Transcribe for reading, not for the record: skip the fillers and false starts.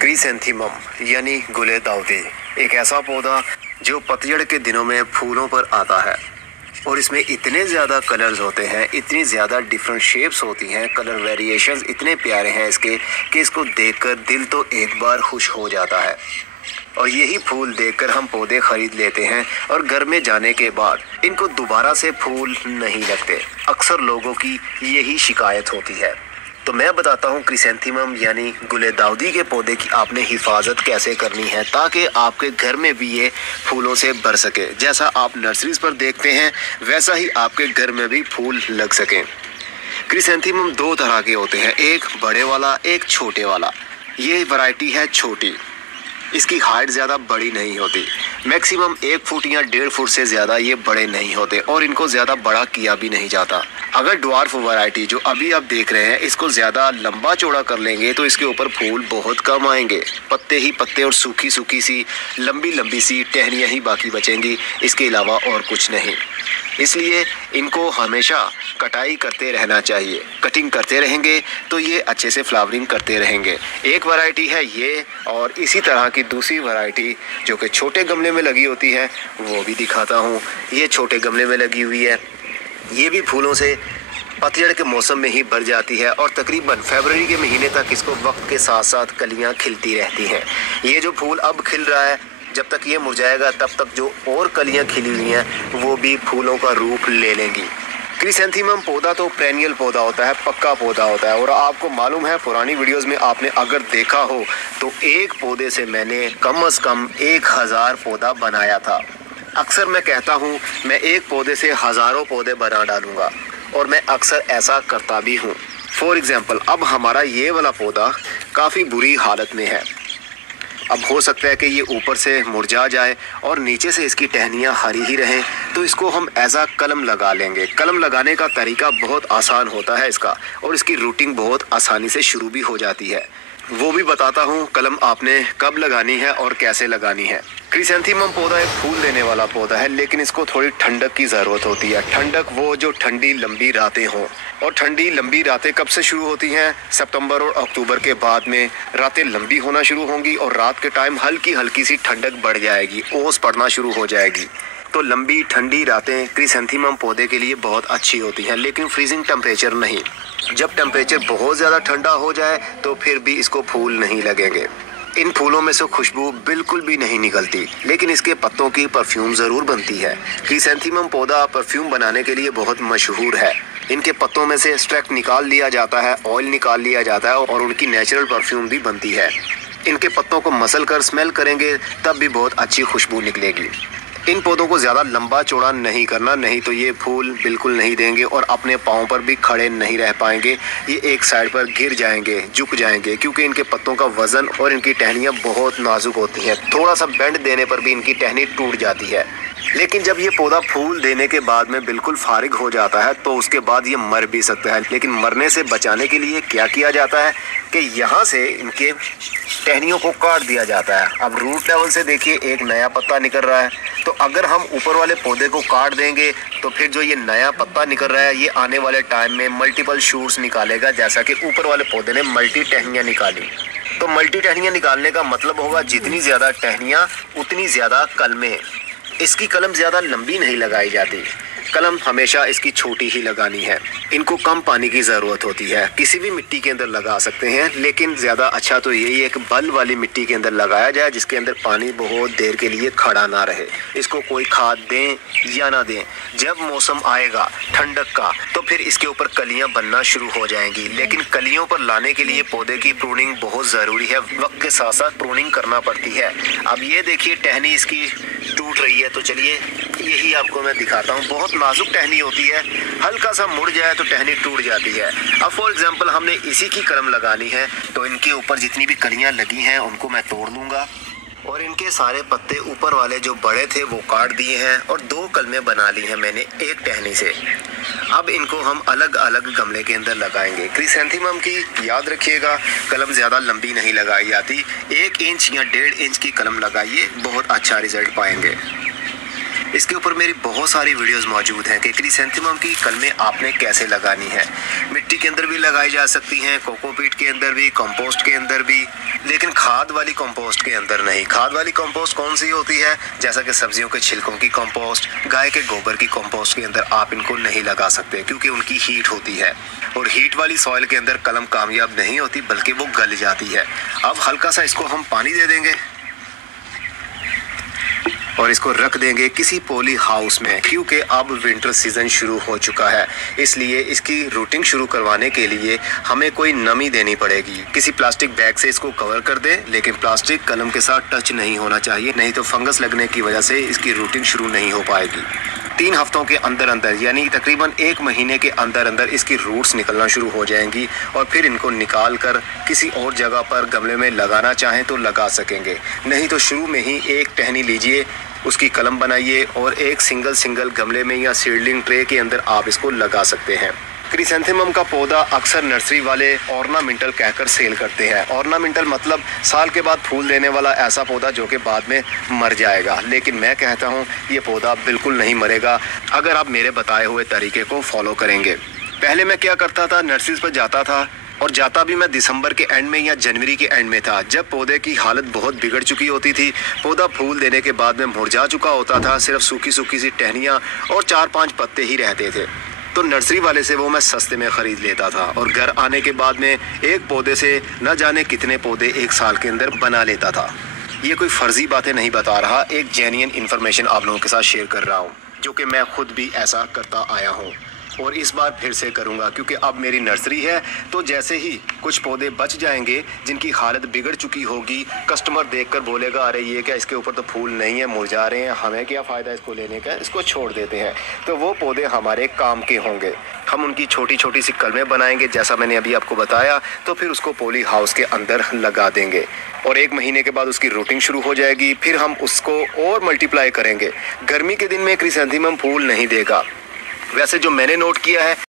Chrysanthemum यानी गुले दाउदी एक ऐसा पौधा जो पतझड़ के दिनों में फूलों पर आता है और इसमें इतने ज़्यादा कलर्स होते हैं, इतनी ज़्यादा डिफरेंट शेप्स होती हैं, कलर वेरिएशंस इतने प्यारे हैं इसके कि इसको देखकर दिल तो एक बार खुश हो जाता है। और यही फूल देखकर हम पौधे खरीद लेते हैं और घर में जाने के बाद इनको दोबारा से फूल नहीं लगते। अक्सर लोगों की यही शिकायत होती है। तो मैं बताता हूँ क्रिसैंथेमम यानी गुले दाउदी के पौधे की आपने हिफाजत कैसे करनी है ताकि आपके घर में भी ये फूलों से भर सके। जैसा आप नर्सरीज पर देखते हैं वैसा ही आपके घर में भी फूल लग सकें। क्रिसैंथेमम दो तरह के होते हैं, एक बड़े वाला, एक छोटे वाला। ये वैरायटी है छोटी, इसकी हाइट ज़्यादा बड़ी नहीं होती, मैक्सिमम 1 फुट या 1.5 फुट से ज़्यादा ये बड़े नहीं होते और इनको ज़्यादा बड़ा किया भी नहीं जाता। अगर ड्वार्फ वैरायटी जो अभी आप देख रहे हैं इसको ज़्यादा लंबा चौड़ा कर लेंगे तो इसके ऊपर फूल बहुत कम आएंगे, पत्ते ही पत्ते और सूखी सूखी सी लंबी लंबी सी टहनियाँ ही बाकी बचेंगी, इसके अलावा और कुछ नहीं। इसलिए इनको हमेशा कटाई करते रहना चाहिए। कटिंग करते रहेंगे तो ये अच्छे से फ्लावरिंग करते रहेंगे। एक वैरायटी है ये, और इसी तरह की दूसरी वैरायटी जो कि छोटे गमले में लगी होती है वो भी दिखाता हूँ। ये छोटे गमले में लगी हुई है, ये भी फूलों से पतझड़ के मौसम में ही भर जाती है और तकरीबन फरवरी के महीने तक इसको वक्त के साथ साथ कलियाँ खिलती रहती हैं। ये जो फूल अब खिल रहा है, जब तक ये मुरझाएगा तब तक जो और कलियां खिली हुई हैं वो भी फूलों का रूप ले लेंगी। क्रिसैंथेमम पौधा तो पेरेनियल पौधा होता है, पक्का पौधा होता है। और आपको मालूम है पुरानी वीडियोस में आपने अगर देखा हो तो एक पौधे से मैंने कम से कम 1000 पौधा बनाया था। अक्सर मैं कहता हूँ मैं एक पौधे से हज़ारों पौधे बना डालूंगा और मैं अक्सर ऐसा करता भी हूँ। फॉर एग्जाम्पल अब हमारा ये वाला पौधा काफ़ी बुरी हालत में है। अब हो सकता है कि ये ऊपर से मुरझा जाए और नीचे से इसकी टहनियाँ हरी ही रहें, तो इसको हम ऐसा कलम लगा लेंगे। कलम लगाने का तरीका बहुत आसान होता है इसका, और इसकी रूटिंग बहुत आसानी से शुरू भी हो जाती है। वो भी बताता हूँ कलम आपने कब लगानी है और कैसे लगानी है। क्रिसैंथेमम पौधा एक फूल देने वाला पौधा है, लेकिन इसको थोड़ी ठंडक की ज़रूरत होती है। ठंडक वो जो ठंडी लंबी रातें हों, और ठंडी लंबी रातें कब से शुरू होती हैं? सितंबर और अक्टूबर के बाद में रातें लंबी होना शुरू होंगी और रात के टाइम हल्की हल्की सी ठंडक बढ़ जाएगी, ओस पड़ना शुरू हो जाएगी। तो लंबी ठंडी रातें क्रिसैंथेमम पौधे के लिए बहुत अच्छी होती हैं, लेकिन फ्रीजिंग टेम्परेचर नहीं। जब टेम्परेचर बहुत ज़्यादा ठंडा हो जाए तो फिर भी इसको फूल नहीं लगेंगे। इन फूलों में से खुशबू बिल्कुल भी नहीं निकलती, लेकिन इसके पत्तों की परफ्यूम ज़रूर बनती है। क्रिसैंथेमम पौधा परफ्यूम बनाने के लिए बहुत मशहूर है। इनके पत्तों में से एक्सट्रैक्ट निकाल लिया जाता है, ऑयल निकाल लिया जाता है और उनकी नेचुरल परफ्यूम भी बनती है। इनके पत्तों को मसल कर स्मेल करेंगे तब भी बहुत अच्छी खुशबू निकलेगी। इन पौधों को ज़्यादा लंबा चौड़ा नहीं करना, नहीं तो ये फूल बिल्कुल नहीं देंगे और अपने पाँव पर भी खड़े नहीं रह पाएंगे। ये एक साइड पर गिर जाएंगे, झुक जाएंगे, क्योंकि इनके पत्तों का वज़न और इनकी टहनियाँ बहुत नाजुक होती हैं। थोड़ा सा बेंड देने पर भी इनकी टहनी टूट जाती है। लेकिन जब ये पौधा फूल देने के बाद में बिल्कुल फारिग हो जाता है तो उसके बाद ये मर भी सकता है। लेकिन मरने से बचाने के लिए क्या किया जाता है कि यहाँ से इनके टहनियों को काट दिया जाता है। अब रूट लेवल से देखिए एक नया पत्ता निकल रहा है, तो अगर हम ऊपर वाले पौधे को काट देंगे तो फिर जो ये नया पत्ता निकल रहा है ये आने वाले टाइम में मल्टीपल शूट्स निकालेगा, जैसा कि ऊपर वाले पौधे ने मल्टी टहनियाँ निकाली। तो मल्टी टहनियाँ निकालने का मतलब होगा जितनी ज़्यादा टहनियाँ उतनी ज़्यादा कलमें। इसकी कलम ज़्यादा लंबी नहीं लगाई जाती, कलम हमेशा इसकी छोटी ही लगानी है। इनको कम पानी की ज़रूरत होती है, किसी भी मिट्टी के अंदर लगा सकते हैं, लेकिन ज़्यादा अच्छा तो यही है कि बल वाली मिट्टी के अंदर लगाया जाए जिसके अंदर पानी बहुत देर के लिए खड़ा ना रहे। इसको कोई खाद दें या ना दें, जब मौसम आएगा ठंडक का तो फिर इसके ऊपर कलियां बनना शुरू हो जाएंगी। लेकिन कलियों पर लाने के लिए पौधे की प्रूनिंग बहुत ज़रूरी है, वक्त के साथ साथ प्रूनिंग करना पड़ती है। अब ये देखिए टहनी इसकी टूट रही है, तो चलिए यही आपको मैं दिखाता हूँ। बहुत नाजुक टहनी होती है, हल्का सा मुड़ जाए तो टहनी टूट जाती है। अब फॉर एग्जांपल हमने इसी की कलम लगानी है, तो इनके ऊपर जितनी भी कलियां लगी हैं उनको मैं तोड़ लूँगा और इनके सारे पत्ते ऊपर वाले जो बड़े थे वो काट दिए हैं और 2 कलमें बना ली हैं मैंने एक टहनी से। अब इनको हम अलग अलग गमले के अंदर लगाएंगे। क्रिसैंथेमम की याद रखिएगा कलम ज़्यादा लंबी नहीं लगाई जाती, 1 इंच या 1.5 इंच की कलम लगाइए, बहुत अच्छा रिजल्ट पाएंगे। इसके ऊपर मेरी बहुत सारी वीडियोस मौजूद हैं कि क्रिसैंथेमम की कलमें आपने कैसे लगानी है। मिट्टी के अंदर भी लगाई जा सकती हैं, कोकोपीट के अंदर भी, कंपोस्ट के अंदर भी, लेकिन खाद वाली कंपोस्ट के अंदर नहीं। खाद वाली कंपोस्ट कौन सी होती है? जैसा कि सब्जियों के छिलकों की कंपोस्ट, गाय के गोबर की कंपोस्ट के अंदर आप इनको नहीं लगा सकते क्योंकि उनकी हीट होती है, और हीट वाली सॉइल के अंदर कलम कामयाब नहीं होती बल्कि वो गल जाती है। अब हल्का सा इसको हम पानी दे देंगे और इसको रख देंगे किसी पॉली हाउस में, क्योंकि अब विंटर सीजन शुरू हो चुका है, इसलिए इसकी रूटिंग शुरू करवाने के लिए हमें कोई नमी देनी पड़ेगी। किसी प्लास्टिक बैग से इसको कवर कर दें, लेकिन प्लास्टिक कलम के साथ टच नहीं होना चाहिए, नहीं तो फंगस लगने की वजह से इसकी रूटिंग शुरू नहीं हो पाएगी। 3 हफ्तों के अंदर अंदर यानी तकरीबन 1 महीने के अंदर अंदर इसकी रूट्स निकलना शुरू हो जाएंगी, और फिर इनको निकाल कर किसी और जगह पर गमले में लगाना चाहें तो लगा सकेंगे, नहीं तो शुरू में ही एक टहनी लीजिए, उसकी कलम बनाइए और एक सिंगल गमले में या सीडलिंग ट्रे के अंदर आप इसको लगा सकते हैं। क्रिसैंथेमम का पौधा अक्सर नर्सरी वाले ऑर्नामेंटल कहकर सेल करते हैं। ऑर्नामेंटल मतलब साल के बाद फूल देने वाला ऐसा पौधा जो कि बाद में मर जाएगा, लेकिन मैं कहता हूँ ये पौधा बिल्कुल नहीं मरेगा अगर आप मेरे बताए हुए तरीके को फॉलो करेंगे। पहले मैं क्या करता था, नर्सरीज पर जाता था, और जाता भी मैं दिसंबर के एंड में या जनवरी के एंड में था, जब पौधे की हालत बहुत बिगड़ चुकी होती थी, पौधा फूल देने के बाद में मुरझा चुका होता था, सिर्फ सूखी सी टहनियाँ और 4-5 पत्ते ही रहते थे। तो नर्सरी वाले से वो मैं सस्ते में ख़रीद लेता था, और घर आने के बाद में एक पौधे से न जाने कितने पौधे 1 साल के अंदर बना लेता था। ये कोई फर्जी बातें नहीं बता रहा, एक जेन्युइन इन्फॉर्मेशन आप लोगों के साथ शेयर कर रहा हूँ, जो कि मैं खुद भी ऐसा करता आया हूँ और इस बार फिर से करूंगा, क्योंकि अब मेरी नर्सरी है। तो जैसे ही कुछ पौधे बच जाएंगे जिनकी हालत बिगड़ चुकी होगी, कस्टमर देखकर बोलेगा अरे ये क्या, इसके ऊपर तो फूल नहीं है, मुरझा रहे हैं, हमें क्या फ़ायदा इसको लेने का, इसको छोड़ देते हैं, तो वो पौधे हमारे काम के होंगे। हम उनकी छोटी सी कलमें बनाएंगे जैसा मैंने अभी आपको बताया, तो फिर उसको पॉली हाउस के अंदर लगा देंगे और 1 महीने के बाद उसकी रूटिंग शुरू हो जाएगी। फिर हम उसको और मल्टीप्लाई करेंगे। गर्मी के दिन में क्रिसैंथेमम फूल नहीं देगा। वैसे जो मैंने नोट किया है